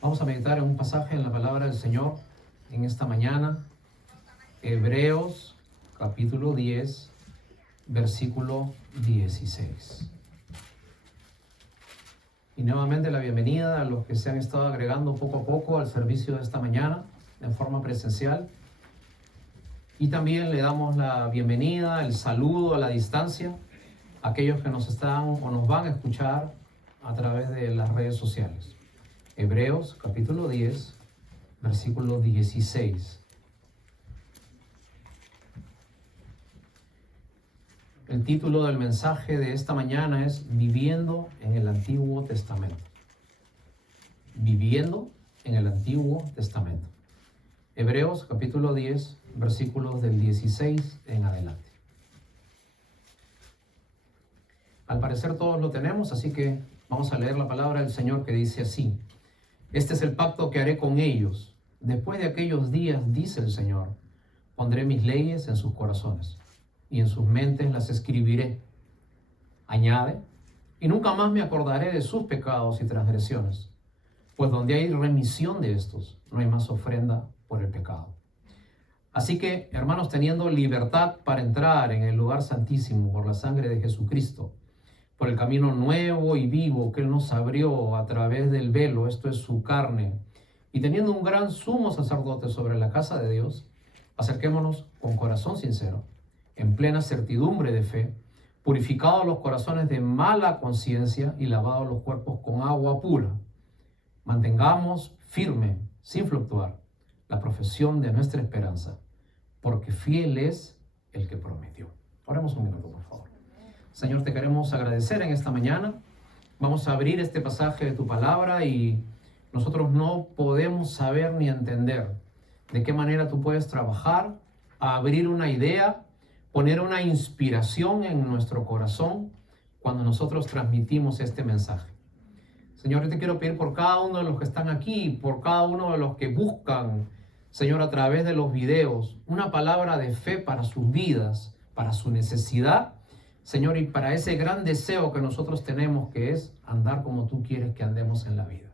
Vamos a meditar en un pasaje en la palabra del Señor en esta mañana. Hebreos capítulo 10, versículo 16. Y nuevamente la bienvenida a los que se han estado agregando poco a poco al servicio de esta mañana en forma presencial. Y también le damos la bienvenida, el saludo a la distancia a aquellos que nos están o nos van a escuchar a través de las redes sociales. Hebreos capítulo 10, versículo 16. El título del mensaje de esta mañana es Viviendo en el Antiguo Testamento. Viviendo en el Antiguo Testamento. Hebreos capítulo 10, versículos del 16 en adelante. Al parecer todos lo tenemos, así que vamos a leer la palabra del Señor que dice así. Este es el pacto que haré con ellos. Después de aquellos días, dice el Señor, pondré mis leyes en sus corazones y en sus mentes las escribiré. Añade, y nunca más me acordaré de sus pecados y transgresiones, pues donde hay remisión de estos, no hay más ofrenda por el pecado. Así que, hermanos, teniendo libertad para entrar en el lugar santísimo por la sangre de Jesucristo, por el camino nuevo y vivo que Él nos abrió a través del velo, esto es su carne, y teniendo un gran sumo sacerdote sobre la casa de Dios, acerquémonos con corazón sincero, en plena certidumbre de fe, purificados los corazones de mala conciencia y lavados los cuerpos con agua pura. Mantengamos firme, sin fluctuar, la profesión de nuestra esperanza, porque fiel es el que prometió. Oremos un minuto, por favor. Señor, te queremos agradecer en esta mañana. Vamos a abrir este pasaje de tu palabra y nosotros no podemos saber ni entender de qué manera tú puedes trabajar, a abrir una idea, poner una inspiración en nuestro corazón cuando nosotros transmitimos este mensaje. Señor, yo te quiero pedir por cada uno de los que están aquí, por cada uno de los que buscan, Señor, a través de los videos, una palabra de fe para sus vidas, para su necesidad, Señor, y para ese gran deseo que nosotros tenemos, que es andar como tú quieres que andemos en la vida.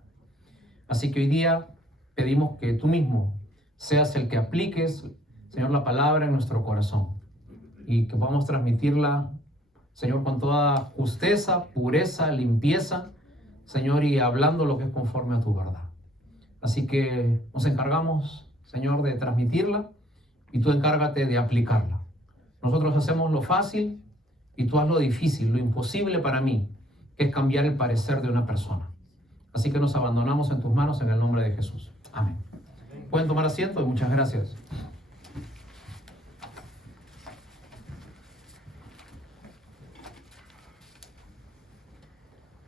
Así que hoy día pedimos que tú mismo seas el que apliques, Señor, la palabra en nuestro corazón y que podamos transmitirla, Señor, con toda justeza, pureza, limpieza, Señor, y hablando lo que es conforme a tu verdad. Así que nos encargamos, Señor, de transmitirla y tú encárgate de aplicarla. Nosotros hacemos lo fácil y tú haz lo difícil, lo imposible para mí, que es cambiar el parecer de una persona. Así que nos abandonamos en tus manos en el nombre de Jesús. Amén. Pueden tomar asiento y muchas gracias.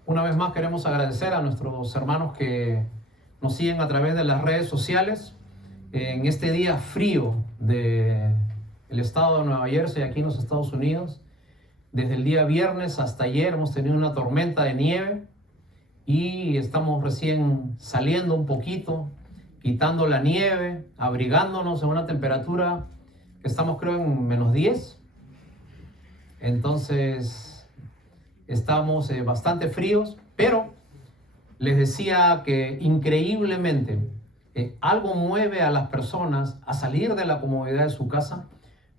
Una vez más queremos agradecer a nuestros hermanos que nos siguen a través de las redes sociales en este día frío del estado de Nueva Jersey, aquí en los Estados Unidos. Desde el día viernes hasta ayer hemos tenido una tormenta de nieve y estamos recién saliendo un poquito, quitando la nieve, abrigándonos en una temperatura que estamos creo en menos 10. Entonces estamos bastante fríos, pero les decía que increíblemente algo mueve a las personas a salir de la comodidad de su casa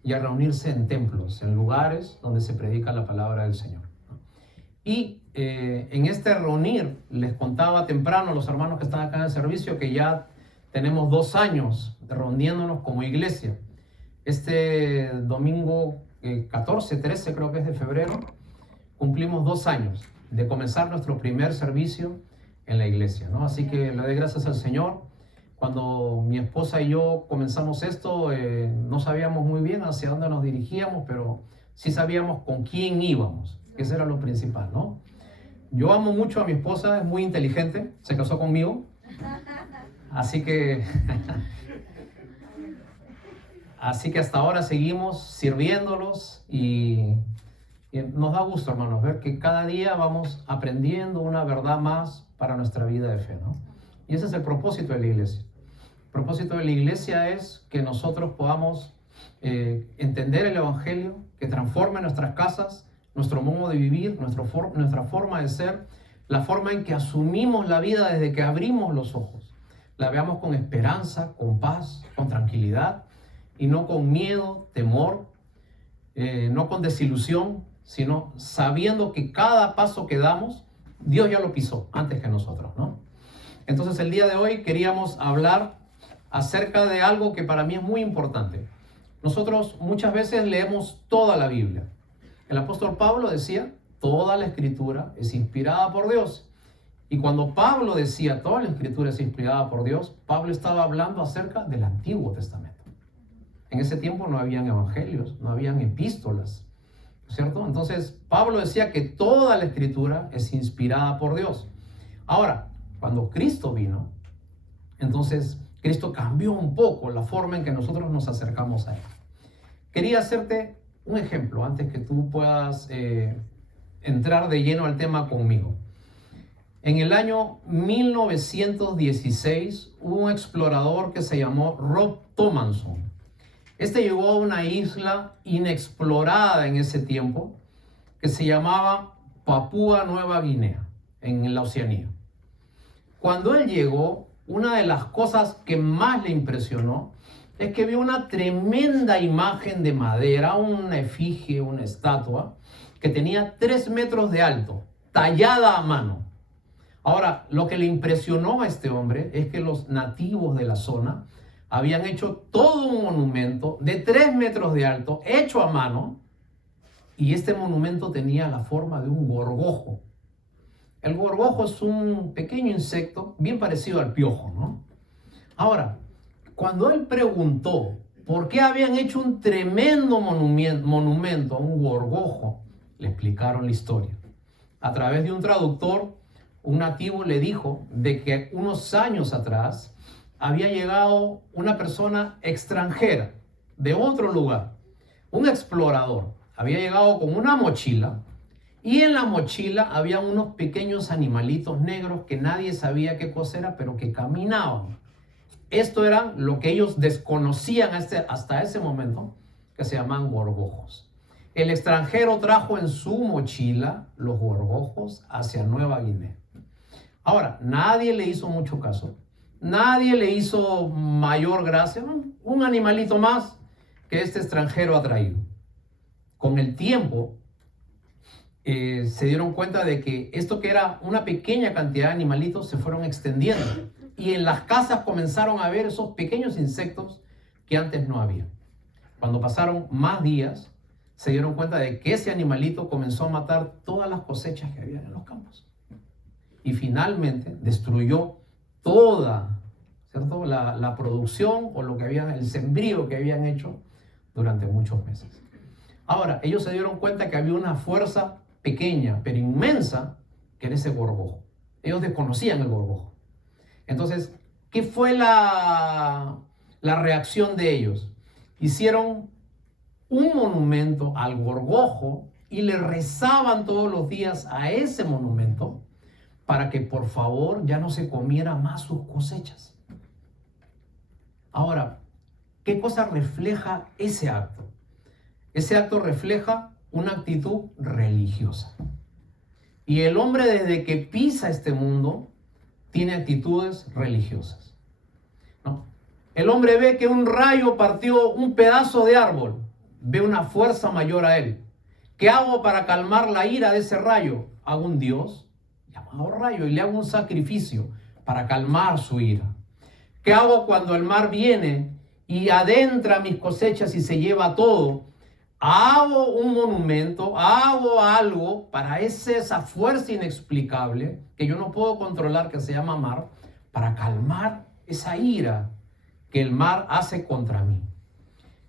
y a reunirse en templos, en lugares donde se predica la palabra del Señor. Y en este reunir, les contaba temprano a los hermanos que están acá en el servicio que ya tenemos 2 años reuniéndonos como iglesia. Este domingo 14, 13 creo que es de febrero, cumplimos 2 años de comenzar nuestro primer servicio en la iglesia, ¿no? Así que le doy gracias al Señor. Cuando mi esposa y yo comenzamos esto, no sabíamos muy bien hacia dónde nos dirigíamos, pero sí sabíamos con quién íbamos, que eso era lo principal, ¿no? Yo amo mucho a mi esposa, es muy inteligente, se casó conmigo, así que hasta ahora seguimos sirviéndolos y nos da gusto, hermanos, ver que cada día vamos aprendiendo una verdad más para nuestra vida de fe, ¿no? Y ese es el propósito de la iglesia. El propósito de la iglesia es que nosotros podamos entender el Evangelio, que transforme nuestras casas, nuestro modo de vivir, nuestra forma de ser, la forma en que asumimos la vida desde que abrimos los ojos. la veamos con esperanza, con paz, con tranquilidad, y no con miedo, temor, no con desilusión, sino sabiendo que cada paso que damos, Dios ya lo pisó antes que nosotros, ¿no? Entonces el día de hoy queríamos hablar acerca de algo que para mí es muy importante. Nosotros muchas veces leemos toda la Biblia. El apóstol Pablo decía, toda la escritura es inspirada por Dios. Y cuando Pablo decía, toda la escritura es inspirada por Dios, Pablo estaba hablando acerca del Antiguo Testamento. En ese tiempo no habían evangelios, no habían epístolas, ¿cierto? Entonces Pablo decía que toda la escritura es inspirada por Dios. Ahora, cuando Cristo vino, entonces Cristo cambió un poco la forma en que nosotros nos acercamos a Él. Quería hacerte un ejemplo antes que tú puedas entrar de lleno al tema conmigo. En el año 1916 hubo un explorador que se llamó Rob Thomason. Este llegó a una isla inexplorada en ese tiempo que se llamaba Papúa Nueva Guinea, en la Oceanía. Cuando él llegó, una de las cosas que más le impresionó es que vio una tremenda imagen de madera, una efigie, una estatua, que tenía 3 metros de alto, tallada a mano. Ahora, lo que le impresionó a este hombre es que los nativos de la zona habían hecho todo un monumento de 3 metros de alto, hecho a mano, y este monumento tenía la forma de un gorgojo. El gorgojo es un pequeño insecto bien parecido al piojo, ¿no? Ahora, cuando él preguntó por qué habían hecho un tremendo monumento a un gorgojo, le explicaron la historia. A través de un traductor, un nativo le dijo de que unos años atrás había llegado una persona extranjera de otro lugar, un explorador. Había llegado con una mochila y en la mochila había unos pequeños animalitos negros que nadie sabía qué cosa era, pero que caminaban. Esto era lo que ellos desconocían hasta ese momento, que se llaman gorgojos. El extranjero trajo en su mochila los gorgojos hacia Nueva Guinea. Ahora, nadie le hizo mucho caso, nadie le hizo mayor gracia, un animalito más que este extranjero ha traído. Con el tiempo, se dieron cuenta de que esto que era una pequeña cantidad de animalitos se fueron extendiendo y en las casas comenzaron a ver esos pequeños insectos que antes no había. Cuando pasaron más días, se dieron cuenta de que ese animalito comenzó a matar todas las cosechas que había en los campos y finalmente destruyó toda, ¿cierto?, la producción o lo que habían, el sembrío que habían hecho durante muchos meses. Ahora, ellos se dieron cuenta que había una fuerza pequeña, pero inmensa, que era ese gorgojo. Ellos desconocían el gorgojo. Entonces, ¿qué fue la reacción de ellos? Hicieron un monumento al gorgojo y le rezaban todos los días a ese monumento para que por favor ya no se comiera más sus cosechas. Ahora, ¿qué cosa refleja ese acto? Ese acto refleja una actitud religiosa. Y el hombre desde que pisa este mundo tiene actitudes religiosas, ¿no? El hombre ve que un rayo partió un pedazo de árbol, ve una fuerza mayor a él. ¿Qué hago para calmar la ira de ese rayo? Hago un Dios llamado rayo y le hago un sacrificio para calmar su ira. ¿Qué hago cuando el mar viene y adentra mis cosechas y se lleva todo? Hago un monumento, hago algo para esa fuerza inexplicable que yo no puedo controlar, que se llama mar, para calmar esa ira que el mar hace contra mí.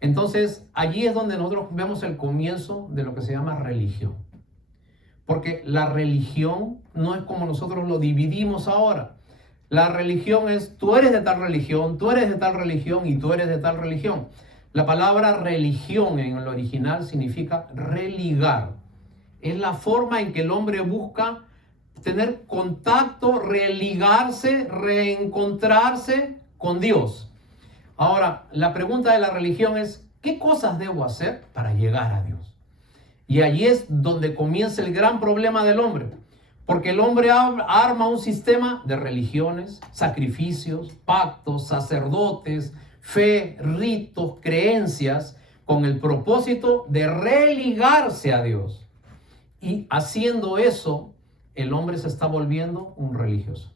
Entonces, allí es donde nosotros vemos el comienzo de lo que se llama religión. Porque la religión no es como nosotros lo dividimos ahora. La religión es, tú eres de tal religión, tú eres de tal religión y tú eres de tal religión. La palabra religión en el original significa religar. Es la forma en que el hombre busca tener contacto, religarse, reencontrarse con Dios. Ahora, la pregunta de la religión es, ¿qué cosas debo hacer para llegar a Dios? Y allí es donde comienza el gran problema del hombre. Porque el hombre arma un sistema de religiones, sacrificios, pactos, sacerdotes, fe, ritos, creencias, con el propósito de religarse a Dios. Y haciendo eso, el hombre se está volviendo un religioso.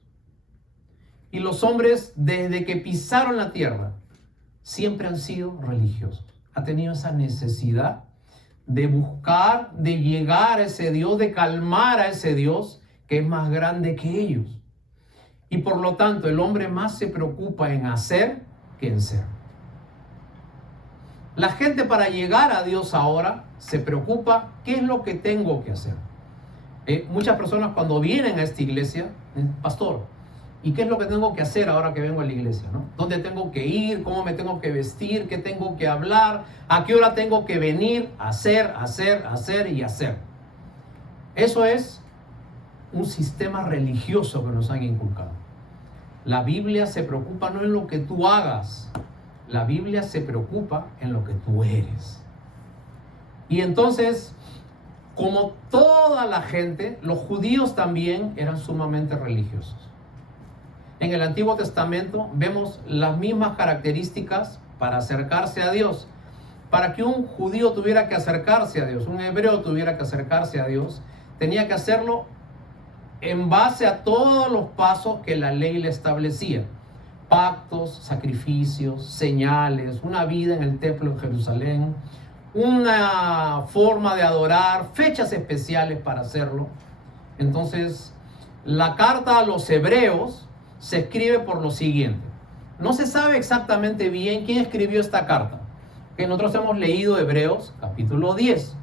Y los hombres, desde que pisaron la tierra, siempre han sido religiosos. Ha tenido esa necesidad de buscar, de llegar a ese Dios, de calmar a ese Dios que es más grande que ellos. Y por lo tanto, el hombre más se preocupa en hacer que en ser. La gente, para llegar a Dios ahora se preocupa qué es lo que tengo que hacer. Muchas personas cuando vienen a esta iglesia, pastor, ¿y qué es lo que tengo que hacer ahora que vengo a la iglesia, ¿no? ¿Dónde tengo que ir? ¿Cómo me tengo que vestir? ¿Qué tengo que hablar? ¿A qué hora tengo que venir? Hacer y hacer. Eso es un sistema religioso que nos han inculcado. La Biblia se preocupa no en lo que tú hagas, la Biblia se preocupa en lo que tú eres. Y entonces, como toda la gente, los judíos también eran sumamente religiosos. En el Antiguo Testamento vemos las mismas características para acercarse a Dios. Para que un judío tuviera que acercarse a Dios, un hebreo tuviera que acercarse a Dios, tenía que hacerlo en base a todos los pasos que la ley le establecía. Pactos, sacrificios, señales, una vida en el templo en Jerusalén, una forma de adorar, fechas especiales para hacerlo. Entonces, la carta a los hebreos se escribe por lo siguiente. No se sabe exactamente bien quién escribió esta carta, que nosotros hemos leído Hebreos capítulo 10.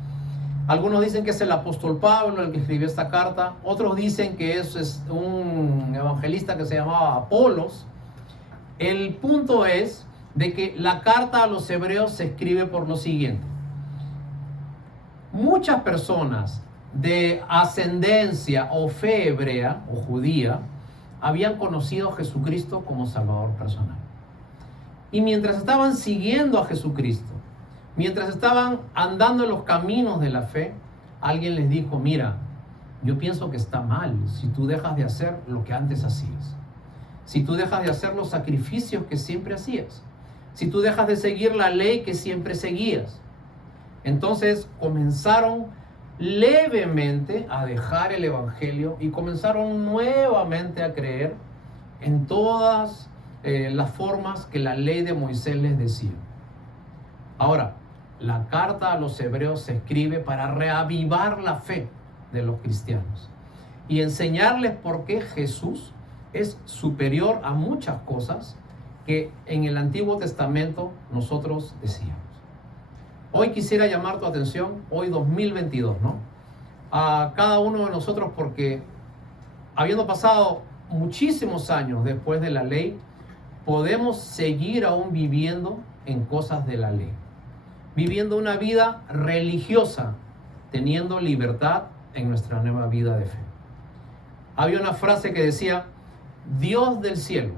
Algunos dicen que es el apóstol Pablo el que escribió esta carta. Otros dicen que es un evangelista que se llamaba Apolos. El punto es de que la carta a los hebreos se escribe por lo siguiente. Muchas personas de ascendencia o fe hebrea o judía habían conocido a Jesucristo como Salvador personal. Y mientras estaban siguiendo a Jesucristo, mientras estaban andando en los caminos de la fe, alguien les dijo, mira, yo pienso que está mal si tú dejas de hacer lo que antes hacías. Si tú dejas de hacer los sacrificios que siempre hacías. Si tú dejas de seguir la ley que siempre seguías. Entonces comenzaron levemente a dejar el evangelio y comenzaron nuevamente a creer en todas las formas que la ley de Moisés les decía. Ahora, la carta a los hebreos se escribe para reavivar la fe de los cristianos y enseñarles por qué Jesús es superior a muchas cosas que en el Antiguo Testamento nosotros decíamos. Hoy quisiera llamar tu atención, hoy 2022, ¿no? A cada uno de nosotros, porque habiendo pasado muchísimos años después de la ley, podemos seguir aún viviendo en cosas de la ley. Viviendo una vida religiosa, teniendo libertad en nuestra nueva vida de fe. Había una frase que decía, Dios del cielo,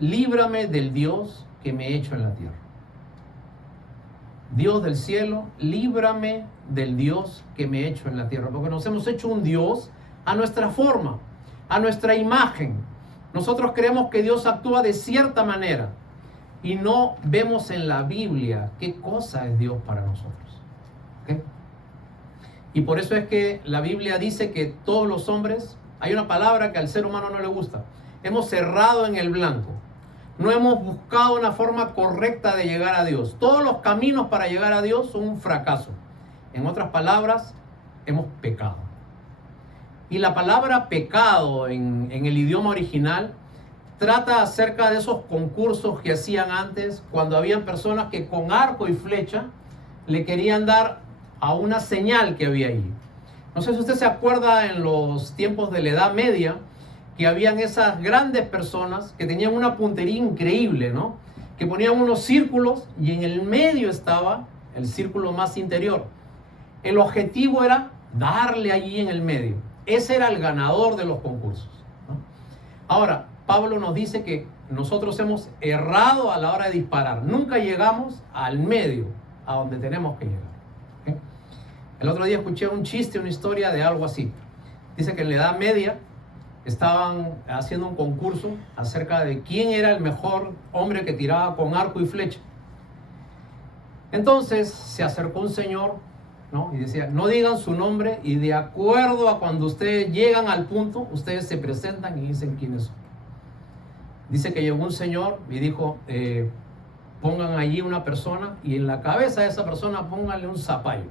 líbrame del Dios que me he hecho en la tierra. Dios del cielo, líbrame del Dios que me he hecho en la tierra. Porque nos hemos hecho un Dios a nuestra forma, a nuestra imagen. Nosotros creemos que Dios actúa de cierta manera y no vemos en la Biblia qué cosa es Dios para nosotros. ¿Okay? Y por eso es que la Biblia dice que todos los hombres, hay una palabra que al ser humano no le gusta, hemos cerrado en el blanco. No hemos buscado una forma correcta de llegar a Dios. Todos los caminos para llegar a Dios son un fracaso. En otras palabras, hemos pecado. Y la palabra pecado en el idioma original trata acerca de esos concursos que hacían antes cuando habían personas que con arco y flecha le querían dar a una señal que había ahí. No sé si usted se acuerda en los tiempos de la Edad Media, que habían esas grandes personas que tenían una puntería increíble, ¿no? Que ponían unos círculos y en el medio estaba el círculo más interior. El objetivo era darle allí en el medio. Ese era el ganador de los concursos, ¿no? Ahora, Pablo nos dice que nosotros hemos errado a la hora de disparar. Nunca llegamos al medio, a donde tenemos que llegar. ¿Okay? El otro día escuché un chiste, una historia de algo así. Dice que en la Edad Media estaban haciendo un concurso acerca de quién era el mejor hombre que tiraba con arco y flecha. Entonces se acercó un señor, ¿no? Y decía, no digan su nombre y de acuerdo a cuando ustedes llegan al punto, ustedes se presentan y dicen quiénes son. Dice que llegó un señor y dijo, pongan allí una persona y en la cabeza de esa persona pónganle un zapallo,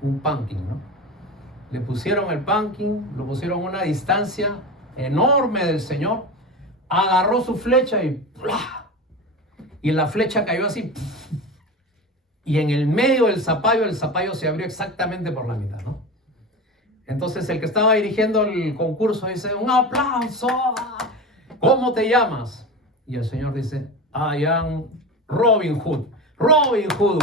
un pumpkin, ¿no? Le pusieron el pumpkin, lo pusieron a una distancia enorme del señor, agarró su flecha y ¡plá! Y la flecha cayó así, y en el medio del zapallo, el zapallo se abrió exactamente por la mitad, ¿no? Entonces el que estaba dirigiendo el concurso dice, un aplauso, ¿cómo te llamas? Y el señor dice, I am Robin Hood. Robin Hood.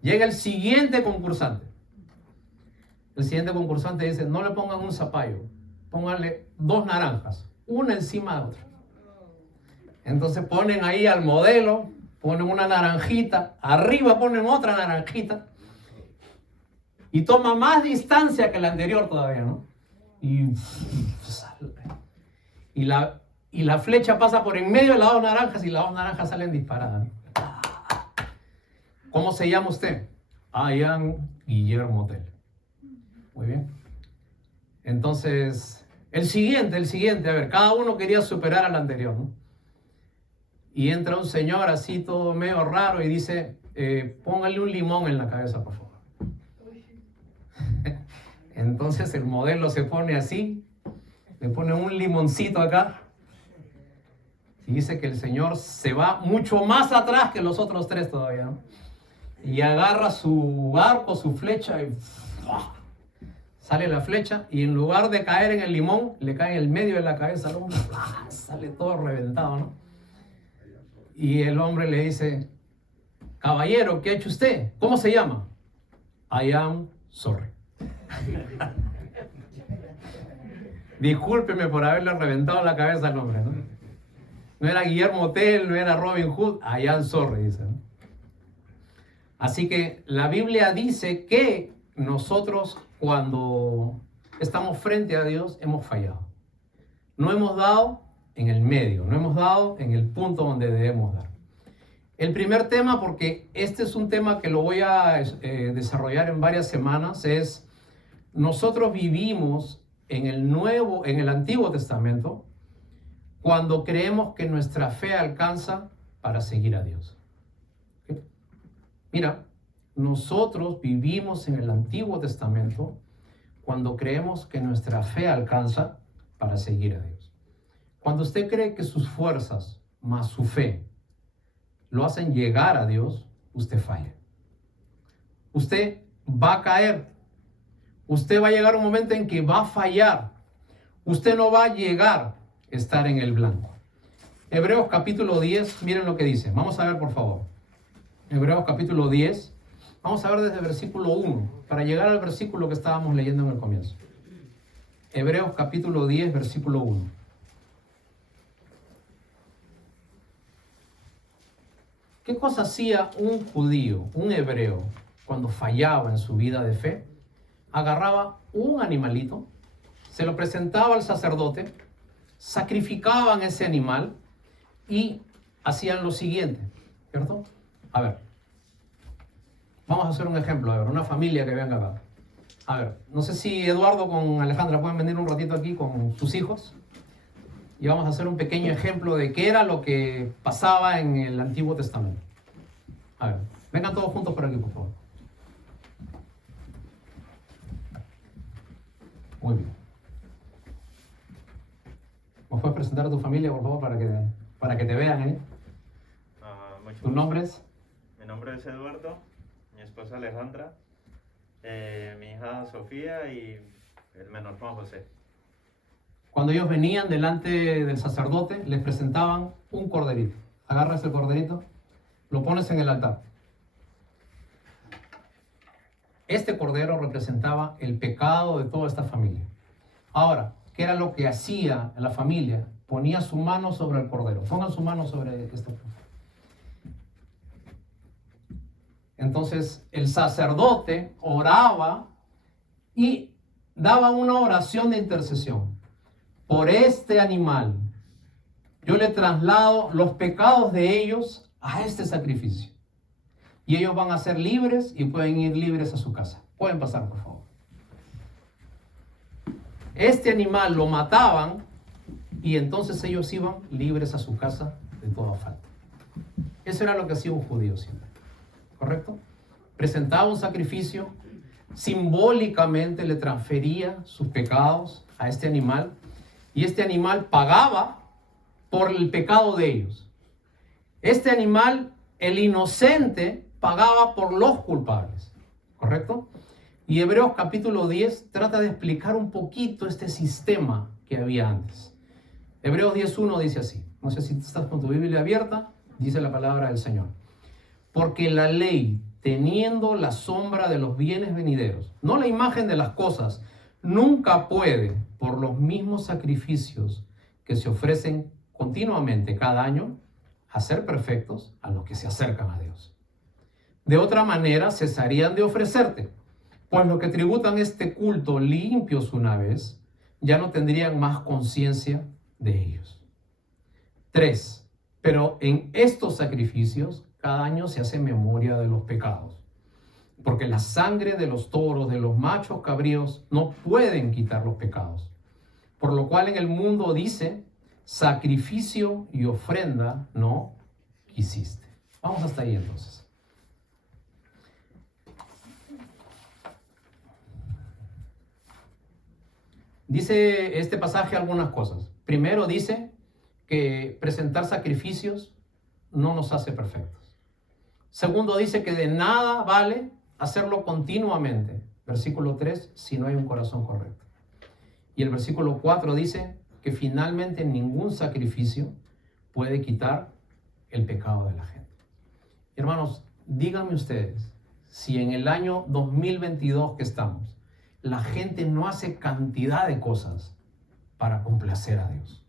Llega el siguiente concursante. El siguiente concursante dice, no le pongan un zapallo, pónganle 2 naranjas, una encima de otra. Entonces ponen ahí al modelo, ponen una naranjita, arriba ponen otra naranjita, y toma más distancia que la anterior todavía, ¿no? Y la flecha pasa por en medio de las 2 naranjas y las 2 naranjas salen disparadas, ¿no? ¿Cómo se llama usted? I am Guillermo Tell. Muy bien. Entonces, el siguiente, a ver, cada uno quería superar al anterior, ¿no? Y entra un señor así todo medio raro y dice, póngale un limón en la cabeza, por favor. Entonces el modelo se pone así, le pone un limoncito acá, y dice que el señor se va mucho más atrás que los otros 3 todavía, ¿no? Y agarra su arco, su flecha, y sale la flecha, y en lugar de caer en el limón, le cae en el medio de la cabeza al hombre, sale todo reventado, ¿no? Y el hombre le dice, caballero, ¿qué ha hecho usted? ¿Cómo se llama? I am sorry. Discúlpeme por haberle reventado la cabeza al hombre, ¿no? No era Guillermo Tell, no era Robin Hood, I am sorry, dice, ¿no? Así que la Biblia dice que nosotros cuando estamos frente a Dios hemos fallado. No hemos dado en el medio, no hemos dado en el punto donde debemos dar. El primer tema, porque este es un tema que lo voy a desarrollar en varias semanas, es nosotros vivimos en el Antiguo Testamento cuando creemos que nuestra fe alcanza para seguir a Dios. ¿Okay? Mira, nosotros vivimos en el Antiguo Testamento cuando creemos que nuestra fe alcanza para seguir a Dios. Cuando usted cree que sus fuerzas más su fe lo hacen llegar a Dios, usted falla. Usted va a caer. Usted va a llegar un momento en que va a fallar. Usted no va a llegar a estar en el blanco. Hebreos capítulo 10, miren lo que dice. Vamos a ver, por favor. Hebreos capítulo 10. Vamos a ver desde el versículo 1, para llegar al versículo que estábamos leyendo en el comienzo. Hebreos capítulo 10, versículo 1. ¿Qué cosa hacía un judío, un hebreo, cuando fallaba en su vida de fe? Agarraba un animalito, se lo presentaba al sacerdote, sacrificaban ese animal y hacían lo siguiente, ¿cierto? A ver, vamos a hacer un ejemplo, a ver, una familia que venga acá. A ver, no sé si Eduardo con Alejandra pueden venir un ratito aquí con sus hijos y vamos a hacer un pequeño ejemplo de qué era lo que pasaba en el Antiguo Testamento. A ver, vengan todos juntos por aquí, por favor. Muy bien. ¿Nos puedes presentar a tu familia, por favor, para que te vean ahí? ¿Tus nombres? Mi nombre es Eduardo, mi esposa Alejandra, mi hija Sofía y el menor Juan José. Cuando ellos venían delante del sacerdote, les presentaban un corderito. Agarras el corderito, lo pones en el altar. Este cordero representaba el pecado de toda esta familia. Ahora, ¿qué era lo que hacía la familia? Ponía su mano sobre el cordero. Pongan su mano sobre este. Entonces, el sacerdote oraba y daba una oración de intercesión. Por este animal, yo le traslado los pecados de ellos a este sacrificio. Y ellos van a ser libres y pueden ir libres a su casa. Pueden pasar, por favor. Este animal lo mataban y entonces ellos iban libres a su casa de toda falta. Eso era lo que hacía un judío siempre. ¿Correcto? Presentaba un sacrificio, simbólicamente le transfería sus pecados a este animal y este animal pagaba por el pecado de ellos. Este animal, el inocente, pagaba por los culpables. ¿Correcto? Y Hebreos capítulo 10 trata de explicar un poquito este sistema que había antes. Hebreos 10:1 dice así. No sé si estás con tu Biblia abierta, dice la palabra del Señor. Porque la ley, teniendo la sombra de los bienes venideros, no la imagen de las cosas, nunca puede, por los mismos sacrificios que se ofrecen continuamente cada año, hacer perfectos a los que se acercan a Dios. De otra manera, cesarían de ofrecerte, pues los que tributan este culto limpios una vez, ya no tendrían más conciencia de ellos. 3. Pero en estos sacrificios, cada año se hace memoria de los pecados, porque la sangre de los toros, de los machos cabríos, no pueden quitar los pecados. Por lo cual en el mundo dice, sacrificio y ofrenda no quisiste. Vamos hasta ahí entonces. Dice este pasaje algunas cosas. Primero dice que presentar sacrificios no nos hace perfectos. Segundo dice que de nada vale hacerlo continuamente. Versículo 3, si no hay un corazón correcto. Y el versículo 4 dice que finalmente ningún sacrificio puede quitar el pecado de la gente. Hermanos, díganme ustedes, si en el año 2022 que estamos, la gente no hace cantidad de cosas para complacer a Dios.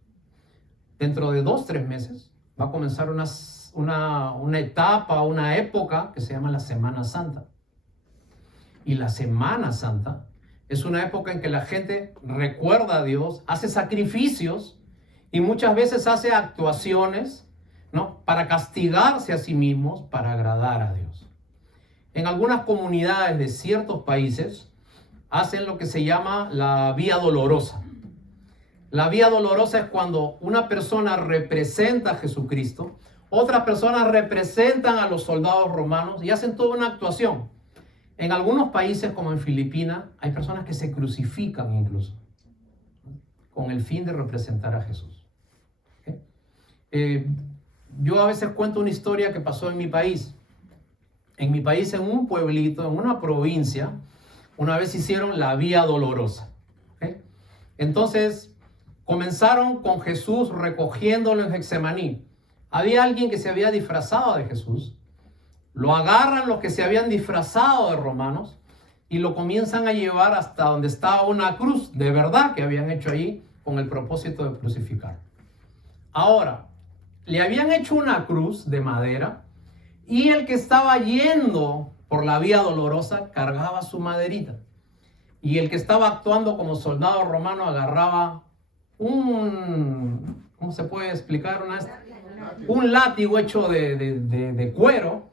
Dentro de 2-3 meses va a comenzar una etapa, una época que se llama la Semana Santa. Y la Semana Santa es una época en que la gente recuerda a Dios, hace sacrificios y muchas veces hace actuaciones, ¿no?, para castigarse a sí mismos, para agradar a Dios. En algunas comunidades de ciertos países hacen lo que se llama la vía dolorosa. La vía dolorosa es cuando una persona representa a Jesucristo, otras personas representan a los soldados romanos y hacen toda una actuación. En algunos países, como en Filipinas, hay personas que se crucifican incluso, con el fin de representar a Jesús. Yo a veces cuento una historia que pasó en mi país. En mi país, en un pueblito, en una provincia, una vez hicieron la vía dolorosa. Entonces, comenzaron con Jesús recogiéndolo en Getsemaní. Había alguien que se había disfrazado de Jesús. Lo agarran los que se habían disfrazado de romanos y lo comienzan a llevar hasta donde estaba una cruz de verdad que habían hecho allí con el propósito de crucificar. Ahora, le habían hecho una cruz de madera y el que estaba yendo por la vía dolorosa cargaba su maderita. Y el que estaba actuando como soldado romano agarraba ¿cómo se puede explicar? Un látigo hecho de cuero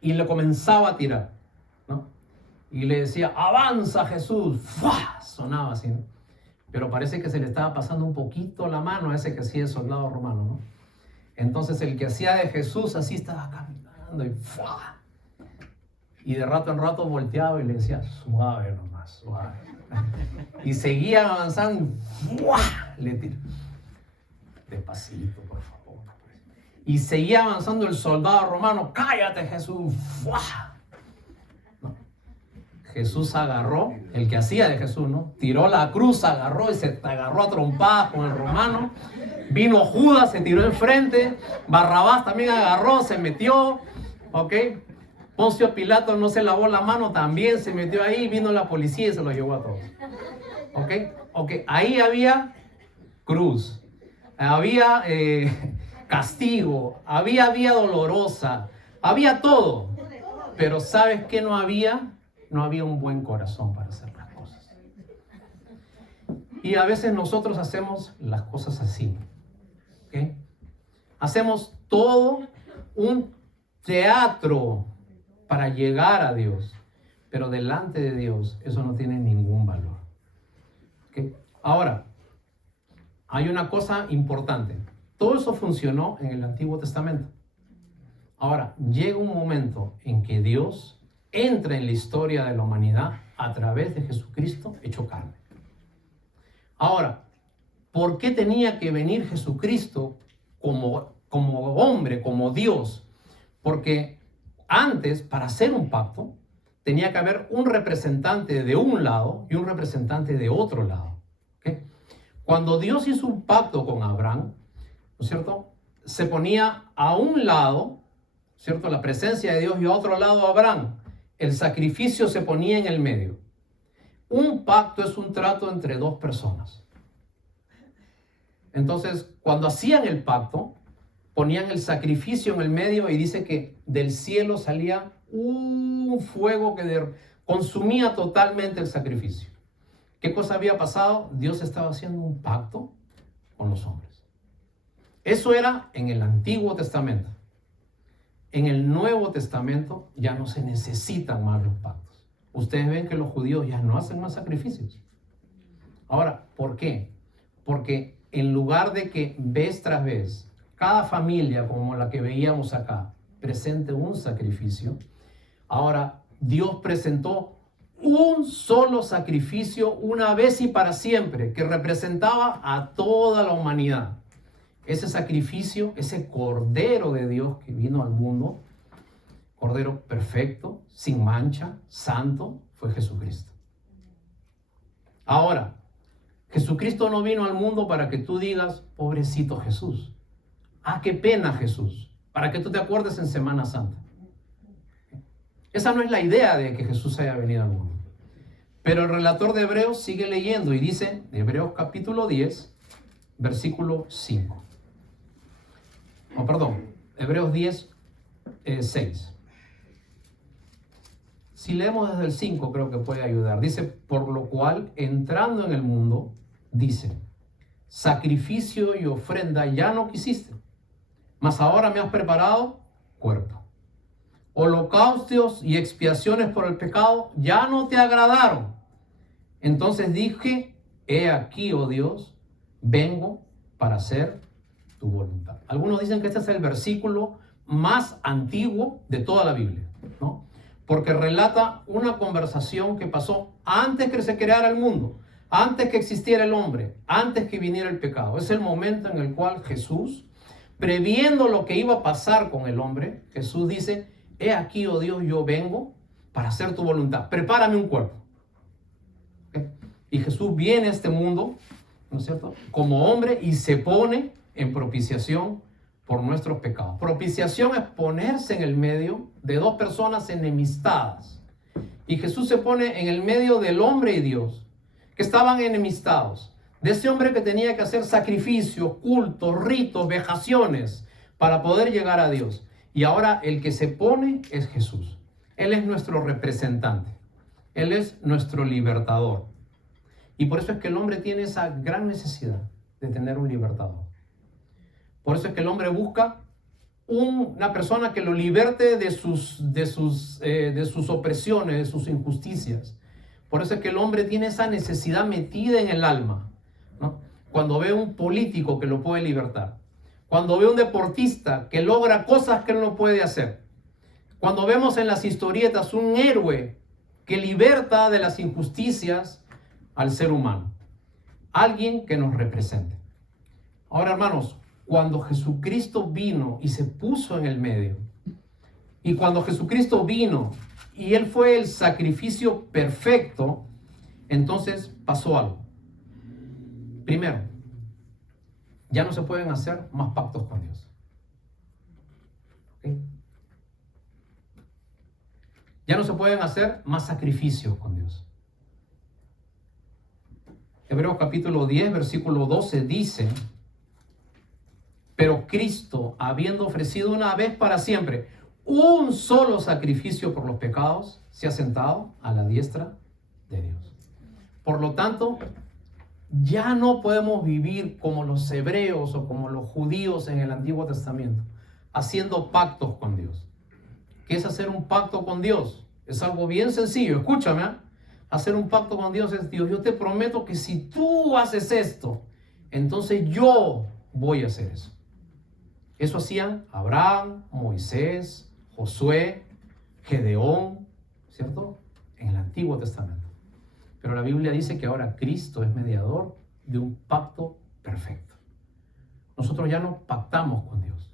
y le comenzaba a tirar, ¿no? Y le decía, avanza Jesús. ¡Fua! Sonaba así, ¿no? Pero parece que se le estaba pasando un poquito la mano a ese que hacía el soldado romano, ¿no? Entonces el que hacía de Jesús así estaba caminando y ¡fua! Y de rato en rato volteaba y le decía, suave nomás, suave. Y seguía avanzando y ¡fua! Le tiró. Despacito, por favor. Y seguía avanzando el soldado romano, cállate Jesús. ¡Fua! No. Jesús agarró, el que hacía de Jesús, ¿no? Tiró la cruz, agarró y se agarró a trompadas con el romano. Vino Judas, se tiró enfrente. Barrabás también agarró, se metió. ¿Ok? Poncio Pilato no se lavó la mano, también se metió ahí. Vino la policía y se lo llevó a todos. ¿Ok? Ahí había cruz. Había castigo. Había vía dolorosa. Había todo. Pero ¿sabes qué no había? No había un buen corazón para hacer las cosas. Y a veces nosotros hacemos las cosas así. ¿Okay? Hacemos todo un teatro para llegar a Dios. Pero delante de Dios eso no tiene ningún valor. ¿Okay? Ahora, hay una cosa importante. Todo eso funcionó en el Antiguo Testamento. Ahora, llega un momento en que Dios entra en la historia de la humanidad a través de Jesucristo hecho carne. Ahora, ¿por qué tenía que venir Jesucristo como hombre, como Dios? Porque antes, para hacer un pacto, tenía que haber un representante de un lado y un representante de otro lado. ¿Okay? Cuando Dios hizo un pacto con Abraham, ¿no es cierto?, se ponía a un lado, ¿cierto?, la presencia de Dios, y a otro lado Abraham. El sacrificio se ponía en el medio. Un pacto es un trato entre dos personas. Entonces, cuando hacían el pacto, ponían el sacrificio en el medio y dice que del cielo salía un fuego que consumía totalmente el sacrificio. ¿Qué cosa había pasado? Dios estaba haciendo un pacto con los hombres. Eso era en el Antiguo Testamento. En el Nuevo Testamento ya no se necesitan más los pactos. Ustedes ven que los judíos ya no hacen más sacrificios. Ahora, ¿por qué? Porque en lugar de que vez tras vez, cada familia como la que veíamos acá, presente un sacrificio, ahora Dios presentó un solo sacrificio una vez y para siempre, que representaba a toda la humanidad. Ese sacrificio, ese Cordero de Dios que vino al mundo, Cordero perfecto, sin mancha, santo, fue Jesucristo. Ahora, Jesucristo no vino al mundo para que tú digas, pobrecito Jesús. Ah, qué pena Jesús, para que tú te acuerdes en Semana Santa. Esa no es la idea de que Jesús haya venido al mundo. Pero el relator de Hebreos sigue leyendo y dice, Hebreos capítulo 10, versículo 5. Oh, perdón, Hebreos 10, 6. Si leemos desde el 5 creo que puede ayudar. Dice, por lo cual, entrando en el mundo, dice, sacrificio y ofrenda ya no quisiste, mas ahora me has preparado cuerpo. Holocaustos y expiaciones por el pecado ya no te agradaron. Entonces dije, he aquí, oh Dios, vengo para hacer tu voluntad. Algunos dicen que este es el versículo más antiguo de toda la Biblia, ¿no? Porque relata una conversación que pasó antes que se creara el mundo, antes que existiera el hombre, antes que viniera el pecado. Es el momento en el cual Jesús, previendo lo que iba a pasar con el hombre, Jesús dice, he aquí, oh Dios, yo vengo para hacer tu voluntad. Prepárame un cuerpo. ¿Okay? Y Jesús viene a este mundo, ¿no es cierto?, como hombre y se pone en propiciación por nuestros pecados. Propiciación es ponerse en el medio de dos personas enemistadas. Y Jesús se pone en el medio del hombre y Dios, que estaban enemistados. De ese hombre que tenía que hacer sacrificios, cultos, ritos, vejaciones para poder llegar a Dios. Y ahora el que se pone es Jesús. Él es nuestro representante. Él es nuestro libertador. Y por eso es que el hombre tiene esa gran necesidad de tener un libertador. Por eso es que el hombre busca una persona que lo liberte de sus opresiones, de sus injusticias. Por eso es que el hombre tiene esa necesidad metida en el alma, ¿no? Cuando ve un político que lo puede libertar, cuando ve un deportista que logra cosas que él no puede hacer, cuando vemos en las historietas un héroe que liberta de las injusticias al ser humano, alguien que nos represente. Ahora, hermanos, cuando Jesucristo vino y se puso en el medio, y cuando Jesucristo vino y Él fue el sacrificio perfecto, entonces pasó algo. Primero, ya no se pueden hacer más pactos con Dios. ¿Okay? Ya no se pueden hacer más sacrificios con Dios. Hebreos capítulo 10, versículo 12 dice, pero Cristo, habiendo ofrecido una vez para siempre un solo sacrificio por los pecados, se ha sentado a la diestra de Dios. Por lo tanto, Ya no podemos vivir como los hebreos o como los judíos en el Antiguo Testamento, haciendo pactos con Dios. ¿Qué es hacer un pacto con Dios? Es algo bien sencillo, escúchame, ¿eh? Hacer un pacto con Dios es: Dios, yo te prometo que si tú haces esto, entonces yo voy a hacer eso. Eso hacían Abraham, Moisés, Josué, Gedeón, ¿cierto? En el Antiguo Testamento. Pero la Biblia dice que ahora Cristo es mediador de un pacto perfecto. Nosotros ya no pactamos con Dios.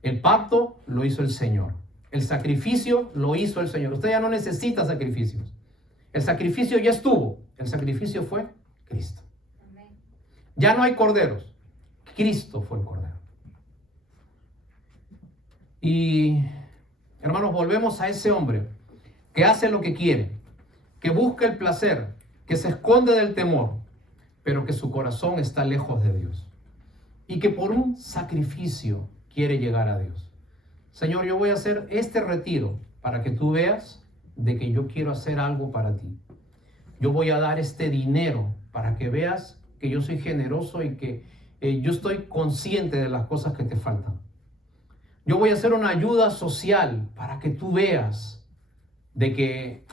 El pacto lo hizo el Señor. El sacrificio lo hizo el Señor. Usted ya no necesita sacrificios. El sacrificio ya estuvo. El sacrificio fue Cristo. Ya no hay corderos. Cristo fue el cordero. Y, hermanos, volvemos a ese hombre que hace lo que quiere, que busca el placer, que se esconde del temor, pero que su corazón está lejos de Dios. Y que por un sacrificio quiere llegar a Dios. Señor, yo voy a hacer este retiro para que tú veas de que yo quiero hacer algo para ti. Yo voy a dar este dinero para que veas que yo soy generoso y que yo estoy consciente de las cosas que te faltan. Yo voy a hacer una ayuda social para que tú veas de que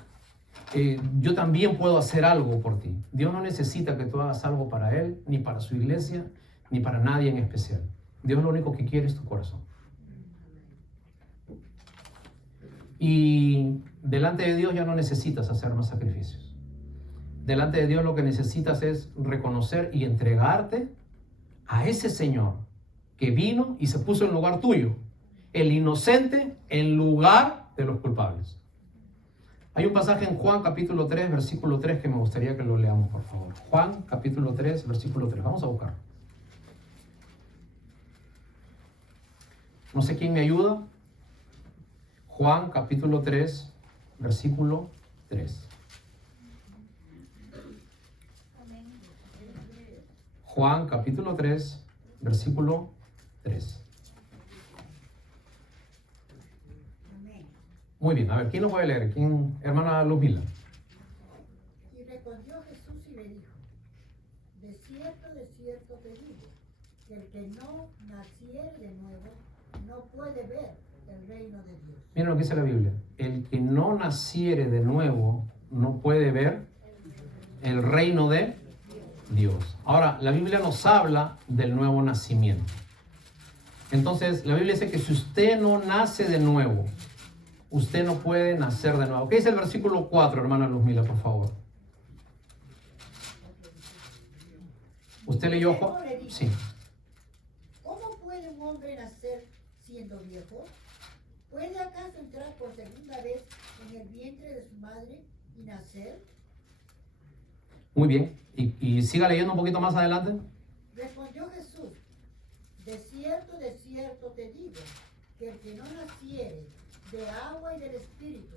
yo también puedo hacer algo por ti. Dios no necesita que tú hagas algo para Él, ni para su iglesia, ni para nadie en especial. Dios lo único que quiere es tu corazón. Y delante de Dios ya no necesitas hacer más sacrificios. Delante de Dios lo que necesitas es reconocer y entregarte a ese Señor que vino y se puso en lugar tuyo. El inocente en lugar de los culpables. Hay un pasaje en Juan capítulo 3, versículo 3 que me gustaría que lo leamos, por favor. Juan capítulo 3, versículo 3. Vamos a buscarlo. No sé quién me ayuda. Juan capítulo 3, versículo 3. Juan capítulo 3, versículo 3. Muy bien, a ver, ¿quién lo puede leer? ¿Quién? Hermana Luzmila. Y respondió Jesús y le dijo: de cierto te digo, que el que no naciere de nuevo no puede ver el reino de Dios. Miren lo que dice la Biblia. El que no naciere de nuevo no puede ver el reino de Dios. Ahora, la Biblia nos habla del nuevo nacimiento. Entonces, la Biblia dice que si usted no nace de nuevo, usted no puede nacer de nuevo. ¿Qué dice el versículo 4, hermana Luzmila, por favor? ¿Usted leyó Juan? Sí. ¿Cómo puede un hombre nacer siendo viejo? ¿Puede acaso entrar por segunda vez en el vientre de su madre y nacer? Muy bien. Y siga leyendo un poquito más adelante. Respondió Jesús: de cierto te digo, que el que no naciere de agua y del Espíritu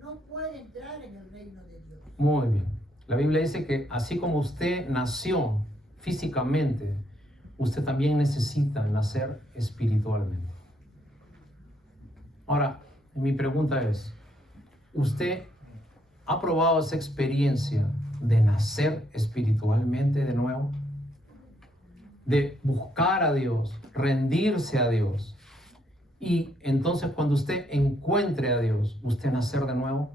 no puede entrar en el reino de Dios. Muy bien. La Biblia dice que así como usted nació físicamente, usted también necesita nacer espiritualmente. Ahora, mi pregunta es, ¿usted ha probado esa experiencia de nacer espiritualmente de nuevo? De buscar a Dios, rendirse a Dios. Y entonces cuando usted encuentre a Dios, usted nacer de nuevo.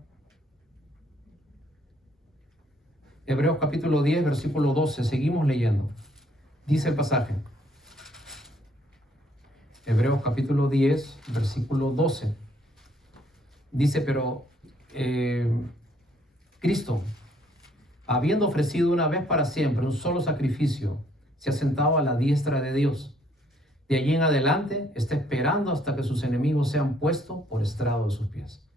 Hebreos capítulo 10, versículo 12, seguimos leyendo. Dice el pasaje. Hebreos capítulo 10, versículo 12. Dice, pero Cristo, habiendo ofrecido una vez para siempre un solo sacrificio, se ha sentado a la diestra de Dios. De allí en adelante está esperando hasta que sus enemigos sean puestos por estrado de sus pies.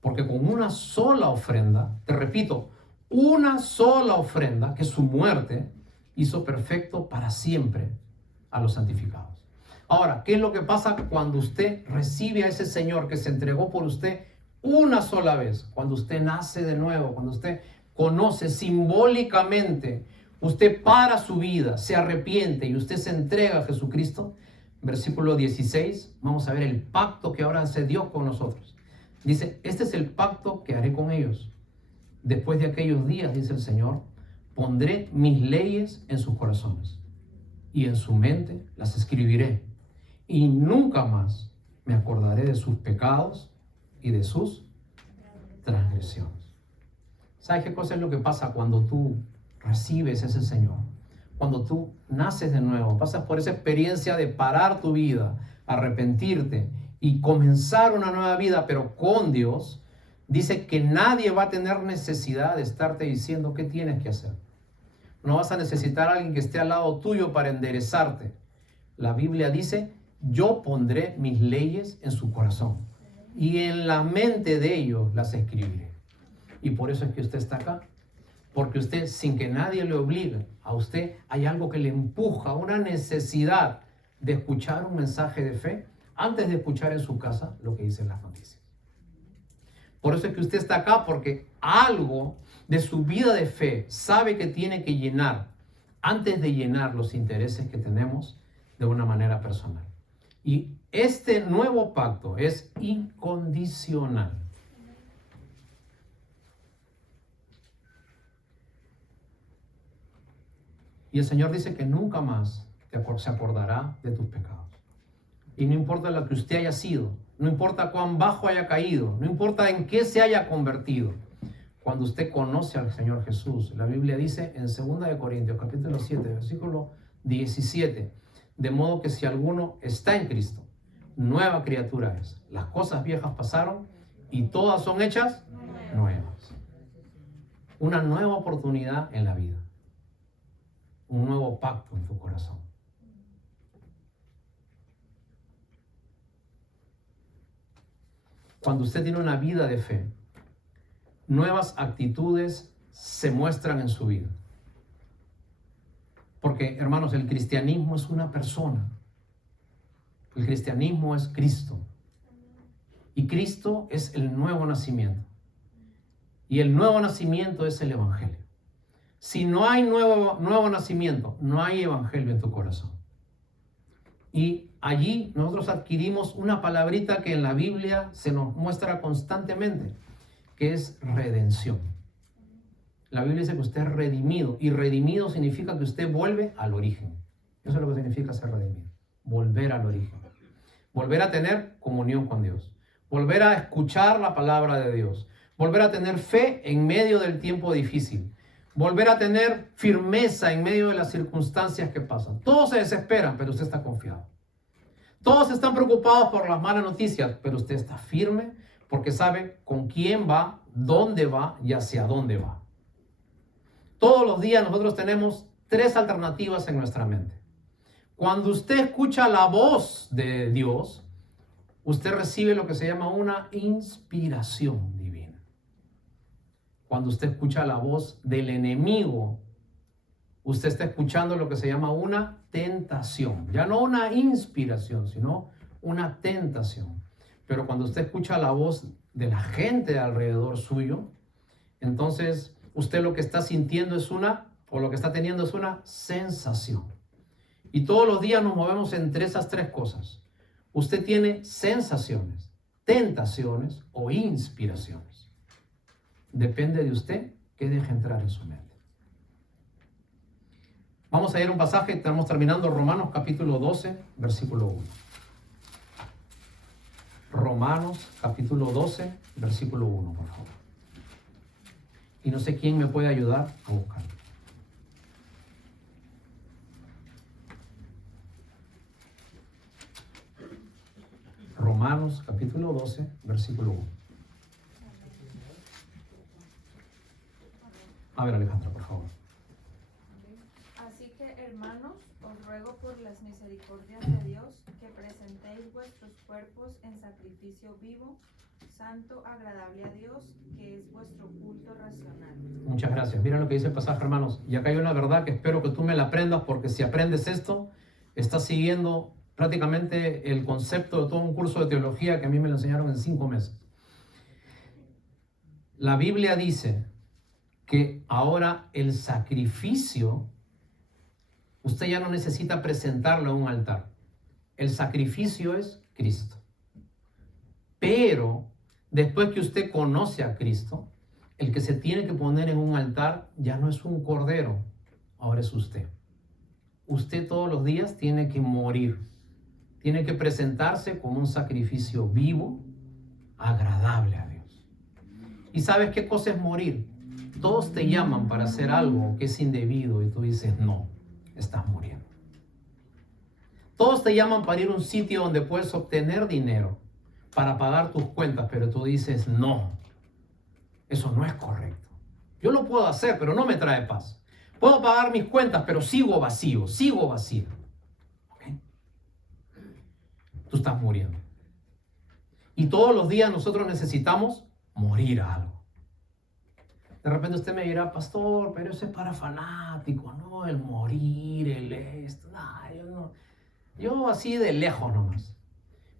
Porque con una sola ofrenda, te repito, una sola ofrenda, que es su muerte, hizo perfecto para siempre a los santificados. Ahora, ¿qué es lo que pasa cuando usted recibe a ese Señor que se entregó por usted una sola vez? Cuando usted nace de nuevo, cuando usted conoce simbólicamente, usted para su vida, se arrepiente y usted se entrega a Jesucristo. Versículo 16, vamos a ver el pacto que ahora hace Dios con nosotros. Dice, este es el pacto que haré con ellos. Después de aquellos días, dice el Señor, pondré mis leyes en sus corazones y en su mente las escribiré. Y nunca más me acordaré de sus pecados y de sus transgresiones. ¿Sabes qué cosa es lo que pasa cuando tú recibes ese Señor? Cuando tú naces de nuevo, pasas por esa experiencia de parar tu vida, arrepentirte y comenzar una nueva vida, pero con Dios. Dice que nadie va a tener necesidad de estarte diciendo qué tienes que hacer. No vas a necesitar a alguien que esté al lado tuyo para enderezarte. La Biblia dice, yo pondré mis leyes en su corazón y en la mente de ellos las escribiré. Y por eso es que usted está acá. Porque usted, sin que nadie le obligue, a usted hay algo que le empuja, una necesidad de escuchar un mensaje de fe antes de escuchar en su casa lo que dicen las noticias. Por eso es que usted está acá, porque algo de su vida de fe sabe que tiene que llenar antes de llenar los intereses que tenemos de una manera personal. Y este nuevo pacto es incondicional. Y el Señor dice que nunca más se acordará de tus pecados. Y no importa lo que usted haya sido, no importa cuán bajo haya caído, no importa en qué se haya convertido. Cuando usted conoce al Señor Jesús, la Biblia dice en 2 de Corintios, capítulo 7, versículo 17, de modo que si alguno está en Cristo, nueva criatura es. Las cosas viejas pasaron y todas son hechas nuevas. Una nueva oportunidad en la vida. Un nuevo pacto en tu corazón. Cuando usted tiene una vida de fe, nuevas actitudes se muestran en su vida. Porque, hermanos, el cristianismo es una persona. El cristianismo es Cristo. Y Cristo es el nuevo nacimiento. Y el nuevo nacimiento es el Evangelio. Si no hay nuevo nacimiento, no hay Evangelio en tu corazón. Y allí nosotros adquirimos una palabrita que en la Biblia se nos muestra constantemente, que es redención. La Biblia dice que usted es redimido, y redimido significa que usted vuelve al origen. Eso es lo que significa ser redimido, volver al origen. Volver a tener comunión con Dios, volver a escuchar la palabra de Dios, volver a tener fe en medio del tiempo difícil, volver a tener firmeza en medio de las circunstancias que pasan. Todos se desesperan, pero usted está confiado. Todos están preocupados por las malas noticias, pero usted está firme porque sabe con quién va, dónde va y hacia dónde va. Todos los días nosotros tenemos 3 alternativas en nuestra mente. Cuando usted escucha la voz de Dios, usted recibe lo que se llama una inspiración divina. Cuando usted escucha la voz del enemigo, usted está escuchando lo que se llama una tentación. Ya no una inspiración, sino una tentación. Pero cuando usted escucha la voz de la gente alrededor suyo, entonces usted lo que está sintiendo es lo que está teniendo es una sensación. Y todos los días nos movemos entre esas 3 cosas. Usted tiene sensaciones, tentaciones o inspiraciones. Depende de usted qué deje entrar en su mente. Vamos a ir a un pasaje, estamos terminando Romanos capítulo 12, versículo 1. Romanos capítulo 12, versículo 1, por favor. Y no sé quién me puede ayudar a buscarlo. Romanos capítulo 12, versículo 1. A ver, Alejandra, por favor. Así que, hermanos, os ruego por las misericordias de Dios que presentéis vuestros cuerpos en sacrificio vivo, santo, agradable a Dios, que es vuestro culto racional. Muchas gracias. Mira lo que dice el pasaje, hermanos. Y acá hay una verdad que espero que tú me la aprendas, porque si aprendes esto, estás siguiendo prácticamente el concepto de todo un curso de teología que a mí me lo enseñaron en 5 meses. La Biblia dice que ahora el sacrificio, usted ya no necesita presentarlo en un altar. El sacrificio es Cristo. Pero después que usted conoce a Cristo, el que se tiene que poner en un altar ya no es un cordero, ahora es usted. Usted todos los días tiene que morir, tiene que presentarse como un sacrificio vivo, agradable a Dios. ¿Y sabes qué cosa es morir? Todos te llaman para hacer algo que es indebido y tú dices, no, estás muriendo. Todos te llaman para ir a un sitio donde puedes obtener dinero para pagar tus cuentas, pero tú dices, no, eso no es correcto. Yo lo puedo hacer, pero no me trae paz. Puedo pagar mis cuentas, pero sigo vacío, sigo vacío. ¿Okay? Tú estás muriendo. Y todos los días nosotros necesitamos morir a algo. De repente usted me dirá, pastor, pero eso es para fanáticos, ¿no? El morir, el esto, no, yo no. Yo así de lejos nomás.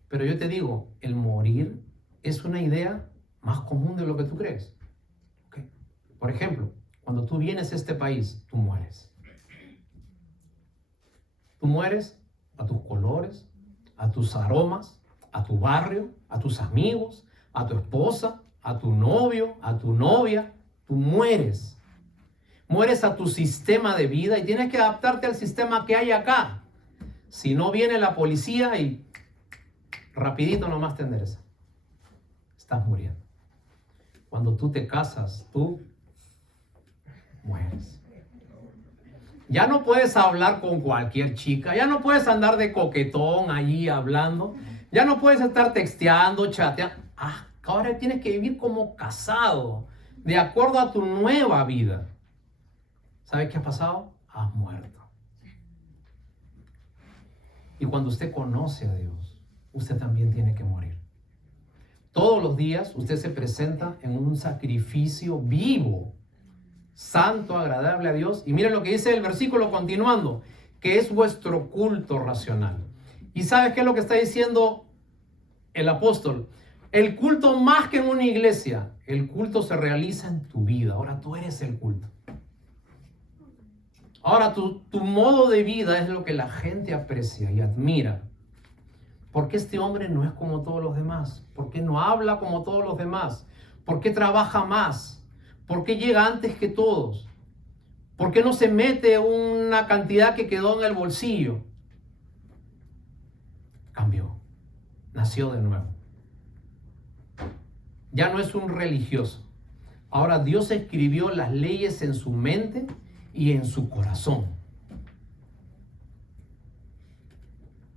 Pero yo te digo, el morir es una idea más común de lo que tú crees. ¿Okay? Por ejemplo, cuando tú vienes a este país, tú mueres. Tú mueres a tus colores, a tus aromas, a tu barrio, a tus amigos, a tu esposa, a tu novio, a tu novia. Tú mueres. Mueres a tu sistema de vida y tienes que adaptarte al sistema que hay acá. Si no viene la policía y rapidito nomás te endereza. Estás muriendo. Cuando tú te casas, tú mueres. Ya no puedes hablar con cualquier chica, ya no puedes andar de coquetón allí hablando, ya no puedes estar texteando, chateando. Ahora tienes que vivir como casado, de acuerdo a tu nueva vida. ¿Sabes qué ha pasado? Has muerto. Y cuando usted conoce a Dios, usted también tiene que morir. Todos los días usted se presenta en un sacrificio vivo, santo, agradable a Dios. Y miren lo que dice el versículo continuando, que es vuestro culto racional. ¿Y sabes qué es lo que está diciendo el apóstol? El culto, más que en una iglesia, el culto se realiza en tu vida. Ahora tú eres el culto. Ahora tu modo de vida es lo que la gente aprecia y admira. ¿Por qué este hombre no es como todos los demás? ¿Por qué no habla como todos los demás? ¿Por qué trabaja más? ¿Por qué llega antes que todos? ¿Por qué no se mete una cantidad que quedó en el bolsillo? Cambió. Nació de nuevo. Ya no es un religioso. Ahora Dios escribió las leyes en su mente y en su corazón.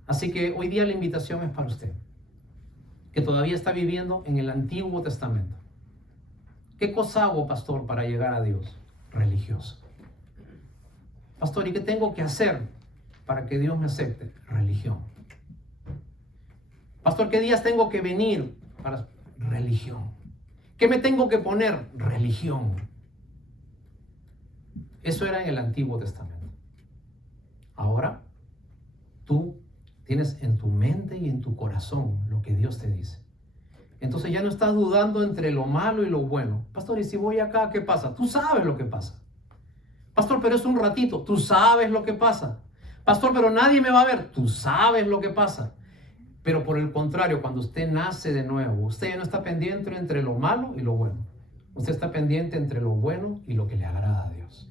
Así que hoy día la invitación es para usted, que todavía está viviendo en el Antiguo Testamento. ¿Qué cosa hago, pastor, para llegar a Dios? Religioso. Pastor, ¿y qué tengo que hacer para que Dios me acepte? Religión. Pastor, ¿qué días tengo que venir para religión? ¿Qué me tengo que poner? Religión. Eso era en el Antiguo Testamento. Ahora, tú tienes en tu mente y en tu corazón lo que Dios te dice. Entonces ya no estás dudando entre lo malo y lo bueno. Pastor, ¿y si voy acá, qué pasa? Tú sabes lo que pasa. Pastor, pero es un ratito. Tú sabes lo que pasa. Pastor, pero nadie me va a ver. Tú sabes lo que pasa. Pero por el contrario, cuando usted nace de nuevo, usted ya no está pendiente entre lo malo y lo bueno. Usted está pendiente entre lo bueno y lo que le agrada a Dios.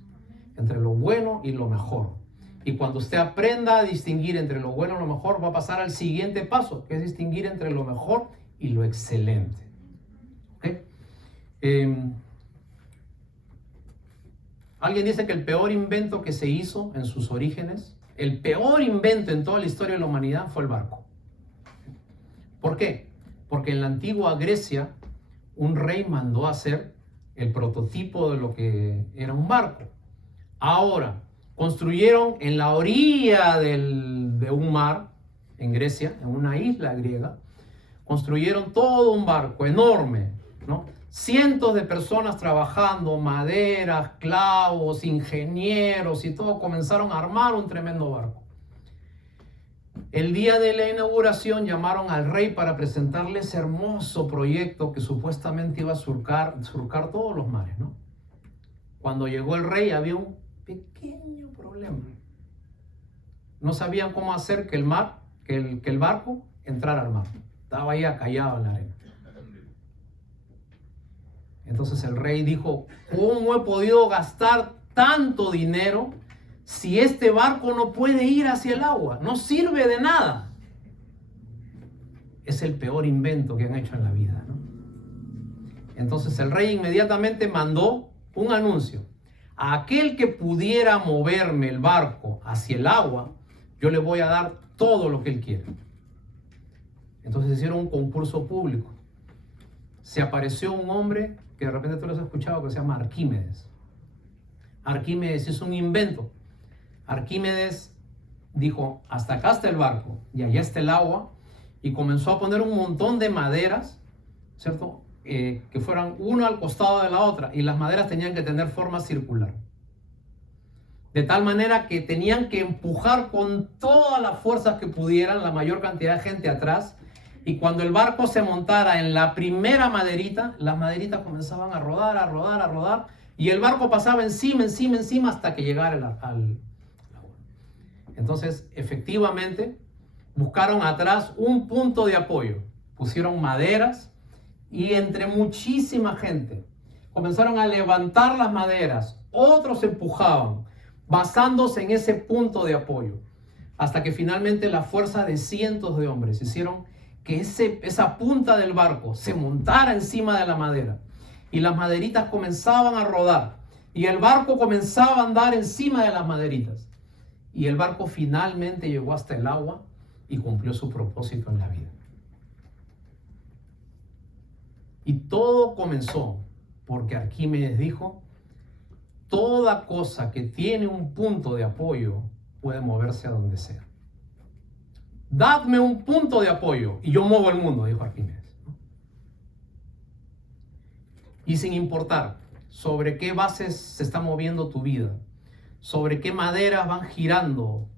Entre lo bueno y lo mejor. Y cuando usted aprenda a distinguir entre lo bueno y lo mejor, va a pasar al siguiente paso, que es distinguir entre lo mejor y lo excelente. ¿Okay? Alguien dice que el peor invento que se hizo en sus orígenes, el peor invento en toda la historia de la humanidad fue el barco. ¿Por qué? Porque en la antigua Grecia un rey mandó a hacer el prototipo de lo que era un barco. Ahora, construyeron en la orilla de un mar, en Grecia, en una isla griega, construyeron todo un barco enorme, ¿no? Cientos de personas trabajando, maderas, clavos, ingenieros y todo, comenzaron a armar un tremendo barco. El día de la inauguración llamaron al rey para presentarle ese hermoso proyecto que supuestamente iba a surcar todos los mares, ¿no? Cuando llegó el rey había un pequeño problema. No sabían cómo hacer que el barco entrara al mar. Estaba ahí acallado en la arena. Entonces el rey dijo, ¿cómo he podido gastar tanto dinero si este barco no puede ir hacia el agua? No sirve de nada. Es el peor invento que han hecho en la vida, ¿no? Entonces el rey inmediatamente mandó un anuncio. A aquel que pudiera moverme el barco hacia el agua, yo le voy a dar todo lo que él quiera. Entonces hicieron un concurso público. Se apareció un hombre que de repente tú lo has escuchado, que se llama Arquímedes. Arquímedes hizo un invento. Arquímedes dijo, hasta acá está el barco y allá está el agua, y comenzó a poner un montón de maderas, ¿cierto? Que fueran uno al costado de la otra, y las maderas tenían que tener forma circular. De tal manera que tenían que empujar con todas las fuerzas que pudieran la mayor cantidad de gente atrás, y cuando el barco se montara en la primera maderita, las maderitas comenzaban a rodar, a rodar, a rodar, y el barco pasaba encima hasta que llegara al agua. Entonces, efectivamente, buscaron atrás un punto de apoyo, pusieron maderas, y entre muchísima gente comenzaron a levantar las maderas, otros empujaban, basándose en ese punto de apoyo, hasta que finalmente la fuerza de cientos de hombres hicieron que esa punta del barco se montara encima de la madera, y las maderitas comenzaban a rodar, y el barco comenzaba a andar encima de las maderitas, y el barco finalmente llegó hasta el agua y cumplió su propósito en la vida. Y todo comenzó porque Arquímedes dijo, toda cosa que tiene un punto de apoyo puede moverse a donde sea. Dadme un punto de apoyo y yo muevo el mundo, dijo Arquímedes. Y sin importar sobre qué bases se está moviendo tu vida, sobre qué maderas van girando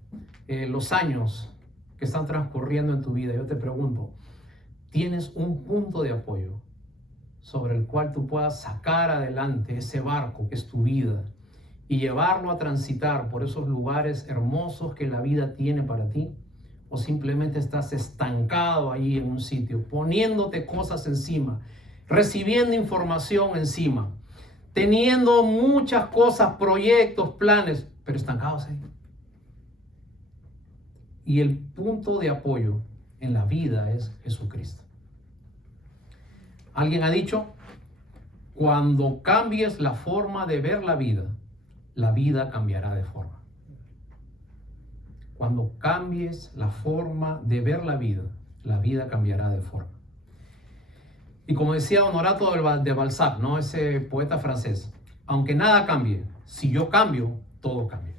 los años que están transcurriendo en tu vida, yo te pregunto, ¿tienes un punto de apoyo sobre el cual tú puedas sacar adelante ese barco que es tu vida y llevarlo a transitar por esos lugares hermosos que la vida tiene para ti? ¿O simplemente estás estancado ahí en un sitio, poniéndote cosas encima, recibiendo información encima, teniendo muchas cosas, proyectos, planes, pero estancados ahí? Y el punto de apoyo en la vida es Jesucristo. Alguien ha dicho, cuando cambies la forma de ver la vida cambiará de forma. Cuando cambies la forma de ver la vida cambiará de forma. Y como decía Honorato de Balzac, ¿no? Ese poeta francés, aunque nada cambie, si yo cambio, todo cambia.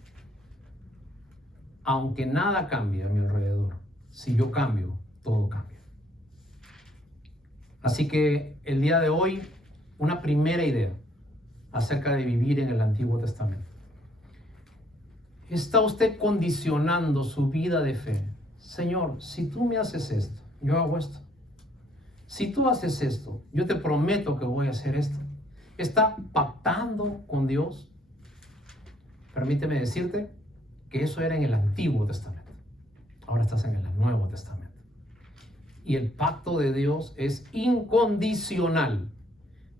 Aunque nada cambie a mi alrededor, si yo cambio, todo cambia. Así que el día de hoy, una primera idea acerca de vivir en el Antiguo Testamento. ¿Está usted condicionando su vida de fe? Señor, si tú me haces esto, yo hago esto. Si tú haces esto, yo te prometo que voy a hacer esto. ¿Está pactando con Dios? Permíteme decirte que eso era en el Antiguo Testamento. Ahora estás en el Nuevo Testamento. Y el pacto de Dios es incondicional.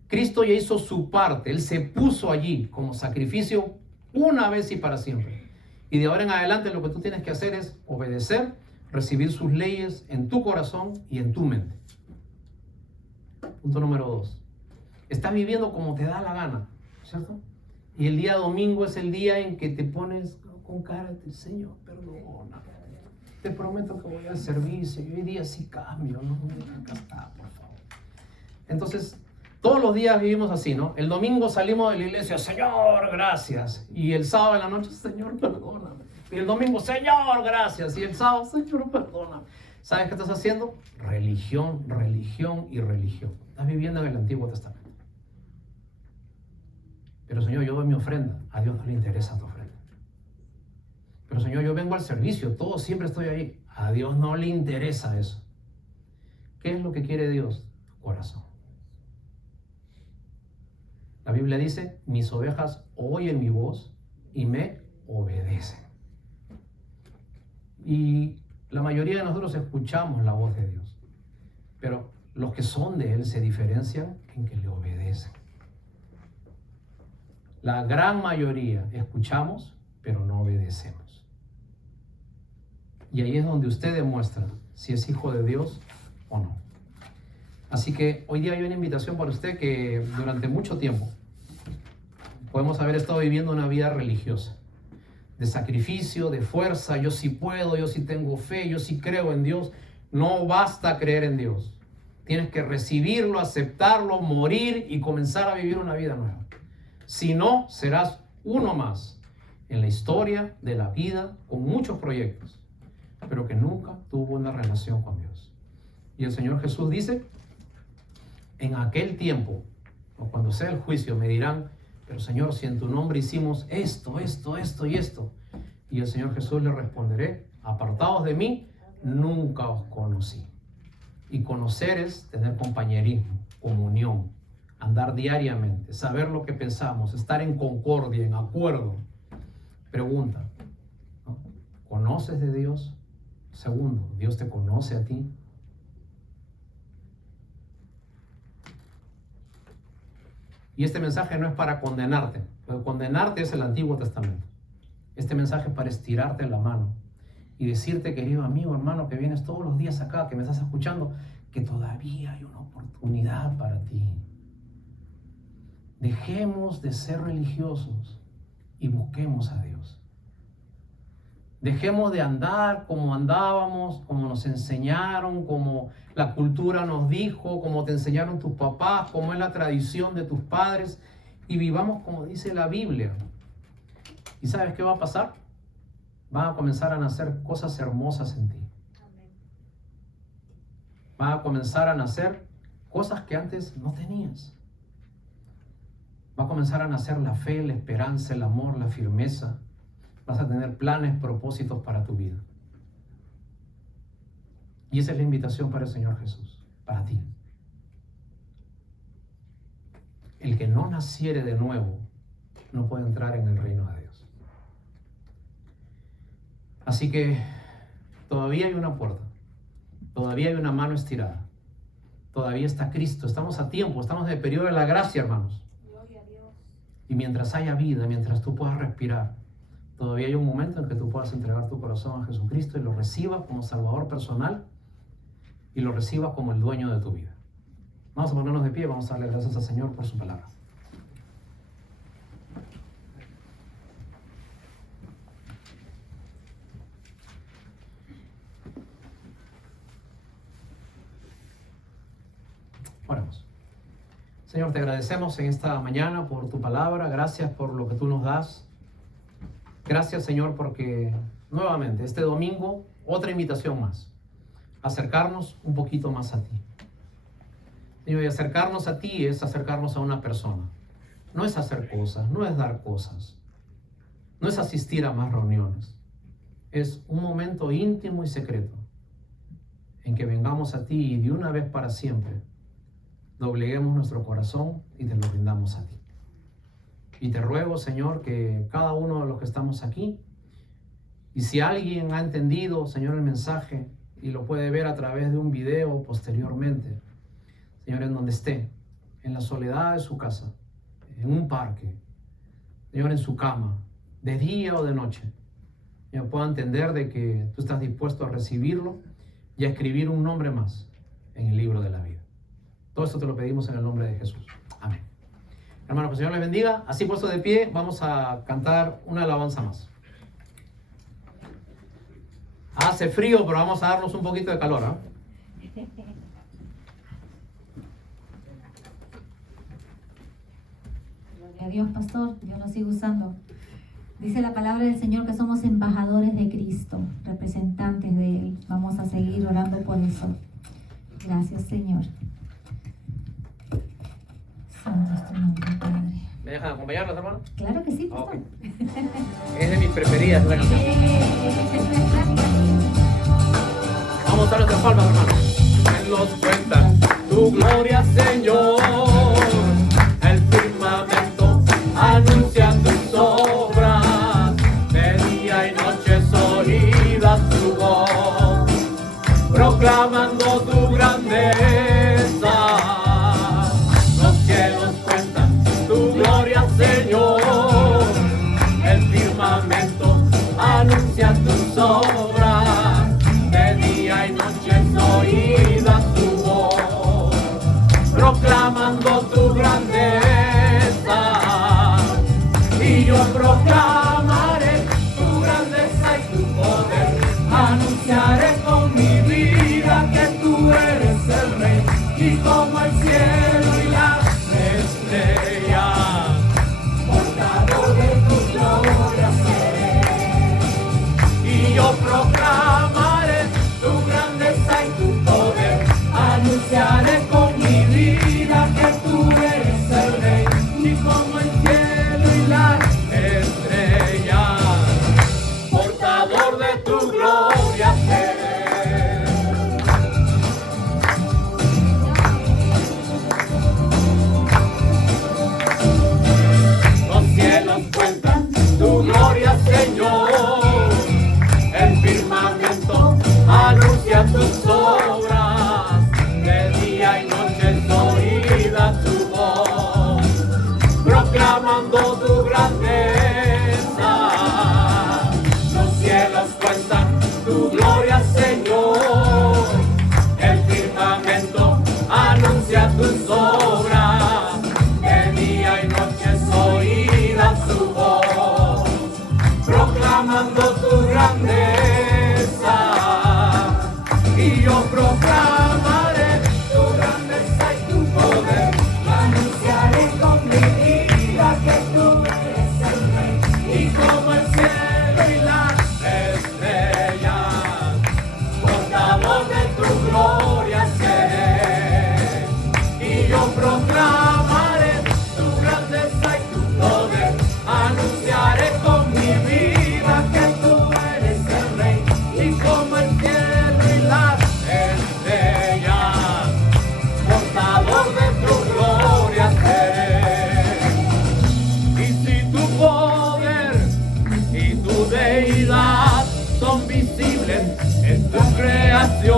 Cristo ya hizo su parte. Él se puso allí como sacrificio una vez y para siempre. Y de ahora en adelante lo que tú tienes que hacer es obedecer, recibir sus leyes en tu corazón y en tu mente. Punto número 2. Estás viviendo como te da la gana, ¿cierto? Y el día domingo es el día en que te pones con cara de Señor, perdona. Te prometo que voy al servicio. Y hoy día sí cambio, ¿no? Acá está, por favor. Entonces, todos los días vivimos así, ¿no? El domingo salimos de la iglesia, Señor, gracias. Y el sábado en la noche, Señor, perdóname. Y el domingo, Señor, gracias. Y el sábado, Señor, perdóname. ¿Sabes qué estás haciendo? Religión, religión y religión. Estás viviendo en el Antiguo Testamento. Pero Señor, yo doy mi ofrenda. A Dios no le interesa tu ofrenda. Pero Señor, yo vengo al servicio, todo siempre estoy ahí. A Dios no le interesa eso. ¿Qué es lo que quiere Dios? Tu corazón. La Biblia dice, mis ovejas oyen mi voz y me obedecen. Y la mayoría de nosotros escuchamos la voz de Dios. Pero los que son de Él se diferencian en que le obedecen. La gran mayoría escuchamos, pero no obedecemos. Y ahí es donde usted demuestra si es hijo de Dios o no. Así que hoy día hay una invitación para usted que durante mucho tiempo podemos haber estado viviendo una vida religiosa, de sacrificio, de fuerza. Yo sí puedo, yo sí tengo fe, yo sí creo en Dios. No basta creer en Dios. Tienes que recibirlo, aceptarlo, morir y comenzar a vivir una vida nueva. Si no, serás uno más en la historia de la vida con muchos proyectos, pero que nunca tuvo una relación con Dios. Y el Señor Jesús dice, en aquel tiempo, o cuando sea el juicio, me dirán, pero Señor, si en tu nombre hicimos esto, esto, esto y esto. Y el Señor Jesús le responderé, apartados de mí, nunca os conocí. Y conocer es tener compañerismo, comunión, andar diariamente, saber lo que pensamos, estar en concordia, en acuerdo. Pregunta, ¿no? ¿Conoces de Dios? Segundo, ¿Dios te conoce a ti? Y este mensaje no es para condenarte. Condenarte es el Antiguo Testamento. Este mensaje es para estirarte la mano y decirte, querido amigo, hermano, que vienes todos los días acá, que me estás escuchando, que todavía hay una oportunidad para ti. Dejemos de ser religiosos y busquemos a Dios. Dejemos de andar como andábamos, como nos enseñaron, como la cultura nos dijo, como te enseñaron tus papás, como es la tradición de tus padres, y vivamos como dice la Biblia. ¿Y sabes qué va a pasar? Van a comenzar a nacer cosas hermosas en ti. Van a comenzar a nacer cosas que antes no tenías. Va a comenzar a nacer la fe, la esperanza, el amor, la firmeza. Vas a tener planes, propósitos para tu vida. Y esa es la invitación para el Señor Jesús, para ti. El que no naciere de nuevo no puede entrar en el reino de Dios. Así que todavía hay una puerta, todavía hay una mano estirada, todavía está Cristo, estamos a tiempo, estamos en el periodo de la gracia, hermanos. Gloria a Dios. Y mientras haya vida, mientras tú puedas respirar, todavía hay un momento en que tú puedas entregar tu corazón a Jesucristo y lo recibas como Salvador personal y lo recibas como el dueño de tu vida. Vamos a ponernos de pie, vamos a darle gracias al Señor por su palabra. Oremos. Señor, te agradecemos en esta mañana por tu palabra. Gracias por lo que tú nos das. Gracias, Señor, porque nuevamente este domingo otra invitación más. Acercarnos un poquito más a ti. Señor, y acercarnos a ti es acercarnos a una persona. No es hacer cosas, no es dar cosas. No es asistir a más reuniones. Es un momento íntimo y secreto en que vengamos a ti y de una vez para siempre dobleguemos nuestro corazón y te lo brindamos a ti. Y te ruego, Señor, que cada uno de los que estamos aquí, y si alguien ha entendido, Señor, el mensaje y lo puede ver a través de un video posteriormente, Señor, en donde esté, en la soledad de su casa, en un parque, Señor, en su cama, de día o de noche, Señor, pueda entender de que tú estás dispuesto a recibirlo y a escribir un nombre más en el libro de la vida. Todo esto te lo pedimos en el nombre de Jesús. Amén. Hermanos, que el Señor les bendiga. Así puesto de pie, vamos a cantar una alabanza más. Hace frío, pero vamos a darnos un poquito de calor, ¿eh? Gloria a Dios, pastor. Dios nos sigue usando. Dice la palabra del Señor que somos embajadores de Cristo, representantes de Él. Vamos a seguir orando por eso. Gracias, Señor. Santo es tu nombre, Padre. ¿Me dejan acompañarlos, hermano? Claro que sí, pastor. Okay. Es de mis preferidas esta canción. Vamos a nuestras palmas, hermano. En los cuentan tu gloria, Señor. El firmamento anuncia tus obras. De día y noche oídas tu voz, proclamando tu grandeza. Los cielos cuentan tu gloria, Señor. en tu creación.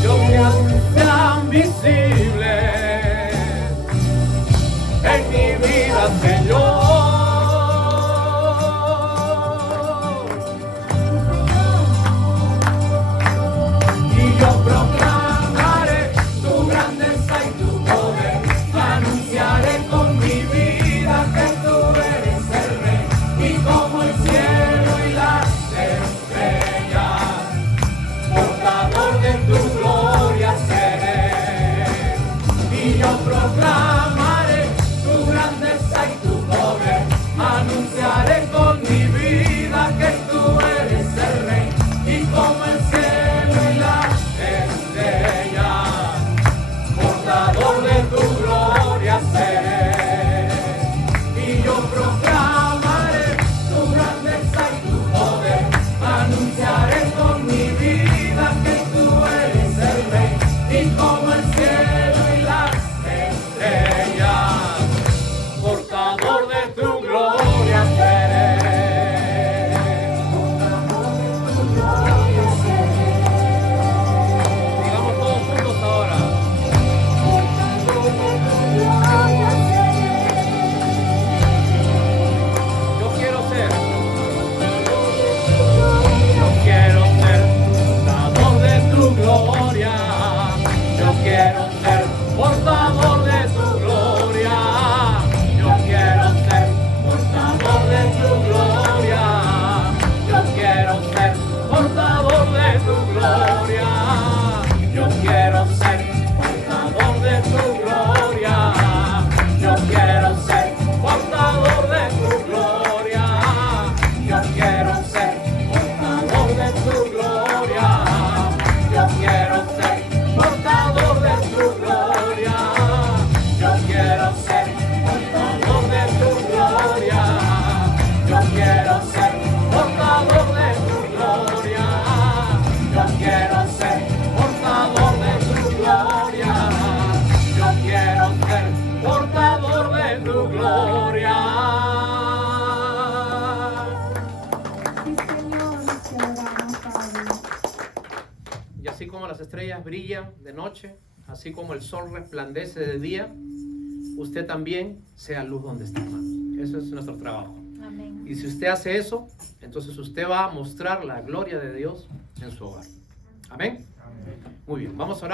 Dios que sean visibles en mi vida, Señor. Y yo proclamaré tu grandeza y tu poder, anunciaré con mi vida que tú eres el Rey, y como el cielo y las estrellas, portador de tu gloria seré. Y yo proclamaré tu grandeza y tu poder, anunciaré con mi vida que tú eres el Rey, y como el cielo y las estrellas, portador de tu gloria seré. Y yo proclamaré tu grandeza y tu poder, anunciaré con mi vida que tú eres el Rey, y como el cielo y las estrellas, portador de tu gloria seré. Digamos todos juntos ahora. Yo quiero ser portador de tu gloria. Yo quiero ser portador de tu gloria. Yo quiero ser portador de tu gloria. Yo quiero ser portador de tu gloria. Yo quiero ser portador de tu gloria. Yo quiero ser portador de tu gloria. Yo quiero ser portador de tu gloria. Yo quiero ser portador de tu gloria. Yo quiero ser portador de tu gloria. Yo quiero ser portador de tu gloria. Yo quiero ser portador de tu gloria. Yo quiero ser portador de tu gloria. Sí, Señor, te adoramos, Padre. Y así como las estrellas brillan de noche, así como el sol resplandece de día, usted también sea luz donde está, hermanos. Eso es nuestro trabajo. Amén. Y si usted hace eso, entonces usted va a mostrar la gloria de Dios en su hogar. Amén. Muy bien, vamos a orar.